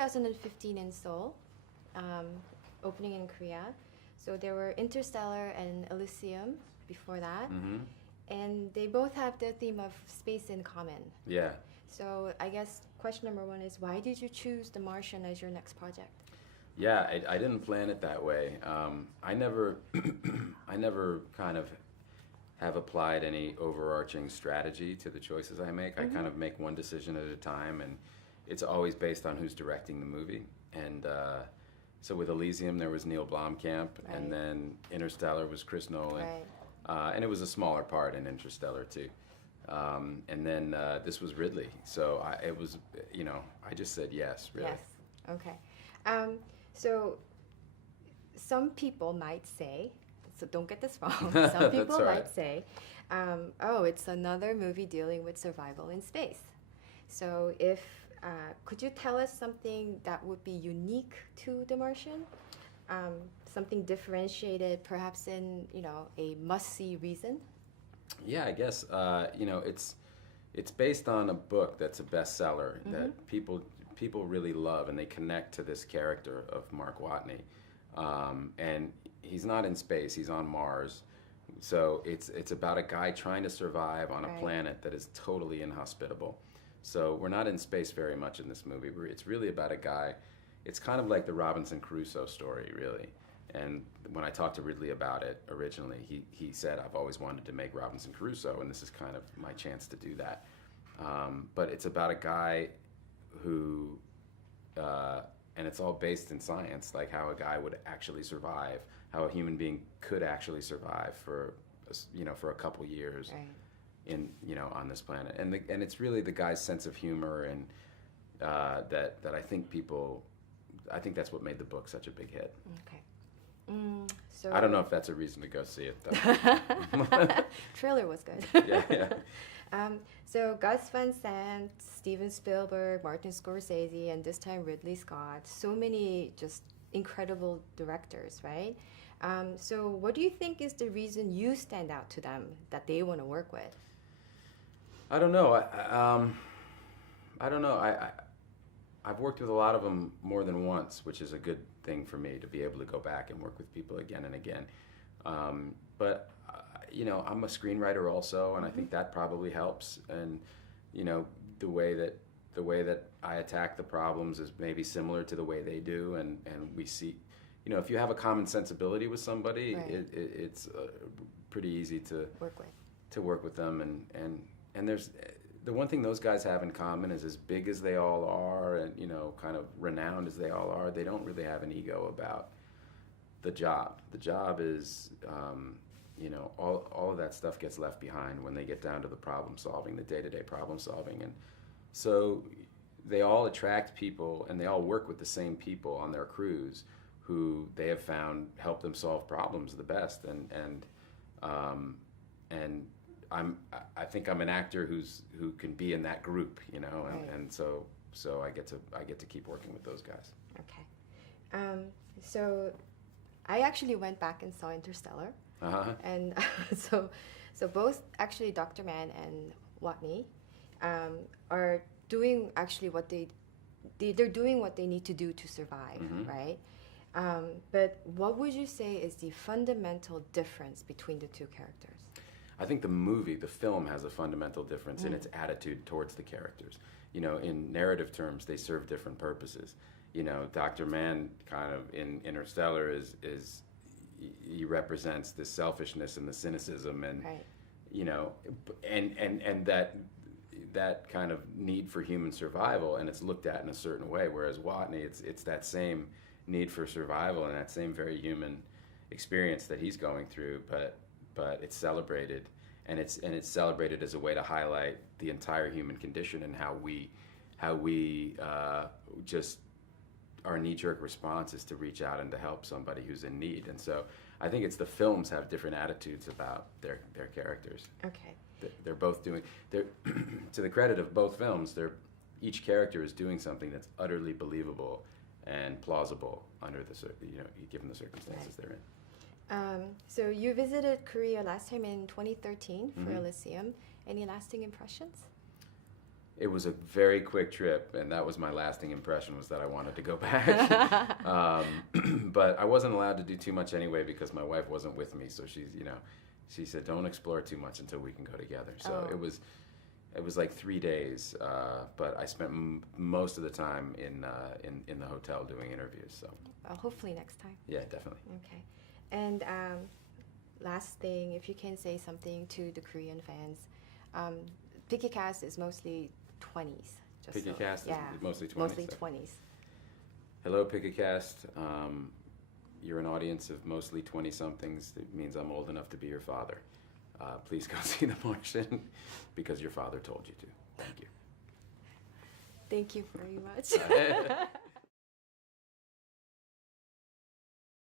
2015 in Seoul, opening in Korea. So there were Interstellar and Elysium before that. And they both have the theme of space in common. Yeah. So I guess question number one is, why did you choose The Martian as your next project? Yeah, I didn't plan it that way. I never, I never kind of have applied any overarching strategy to the choices I make. I kind of make one decision at a time, and it's always based on who's directing the movie. And so with Elysium, there was Neil Blomkamp, and then Interstellar was Chris Nolan. And it was a smaller part in Interstellar too. And then this was Ridley. So it was, you know, I just said yes, really. Yes. Okay. So some people might say, so don't get this wrong, some people might say, oh, it's another movie dealing with survival in space. So if, could you tell us something that would be unique to The Martian? Something differentiated, perhaps in, you know, a must-see reason? Yeah, I guess, you know, it's based on a book that's a bestseller that people really love, and they connect to this character of Mark Watney. And he's not in space, he's on Mars. So it's about a guy trying to survive on a planet that is totally inhospitable. So we're not in space very much in this movie. It's really about a guy. It's kind of like the Robinson Crusoe story, really. And when I talked to Ridley about it originally, he said, I've always wanted to make Robinson Crusoe, and this is kind of my chance to do that. But it's about a guy who, and it's all based in science, like how a guy would actually survive, how a human being could actually survive for, you know, for a couple years in, you know, on this planet. And it's really the guy's sense of humor, and that I think that's what made the book such a big hit. Okay. So I don't know if that's a reason to go see it, though. Trailer was good. Yeah. So Gus Van Sant, Steven Spielberg, Martin Scorsese, and this time Ridley Scott. So many just incredible directors, right? So what do you think is the reason you stand out to them that they want to work with? I don't know. I don't know. I've worked with a lot of them more than once, which is a good thing for me to be able to go back and work with people again and again. But you know, I'm a screenwriter also, and I think that probably helps. And you know, the way that I attack the problems is maybe similar to the way they do, and we see, you know, if you have a common sensibility with somebody, it's pretty easy to work with them. And there's the one thing those guys have in common is, as big as they all are, and you know, kind of renowned as they all are, they don't really have an ego about the job. The job is, you know, all of that stuff gets left behind when they get down to the problem solving, the day-to-day problem solving. And so they all attract people, and they all work with the same people on their crews who they have found help them solve problems the best. And I think I'm an actor who can be in that group, you know, and so I get to keep working with those guys. Okay. So I actually went back and saw Interstellar. And so both actually Dr. Mann and Watney are doing actually what they're doing what they need to do to survive, right? But what would you say is the fundamental difference between the two characters? I think the film has a fundamental difference in its attitude towards the characters. You know, in narrative terms, they serve different purposes. You know, Dr. Mann kind of in Interstellar is he represents the selfishness and the cynicism, and you know, and that kind of need for human survival, and it's looked at in a certain way. Whereas Watney, it's that same need for survival and that same very human experience that he's going through, but it's celebrated, and it's celebrated as a way to highlight the entire human condition and how we just our knee-jerk response is to reach out and to help somebody who's in need. And so I think it's the films have different attitudes about their characters. Okay. They're both doing, to the credit of both films, each character is doing something that's utterly believable and plausible under given the circumstances they're in. So you visited Korea last time in 2013 for Elysium. Any lasting impressions? it was a very quick trip, and that was my lasting impression, was that I wanted to go back. But I wasn't allowed to do too much anyway because my wife wasn't with me. So she said, don't explore too much until we can go together. So it was like 3 days, but I spent most of the time in the hotel doing interviews. So hopefully next time. yeah, definitely. Okay. And last thing, if you can say something to the Korean fans, PikiCast is mostly 20s. PikiCast is mostly 20s. Mostly 20s. Hello, PikiCast. You're an audience of mostly 20-somethings. It means I'm old enough to be your father. Please go see The Martian because your father told you to. Thank you. Thank you very much.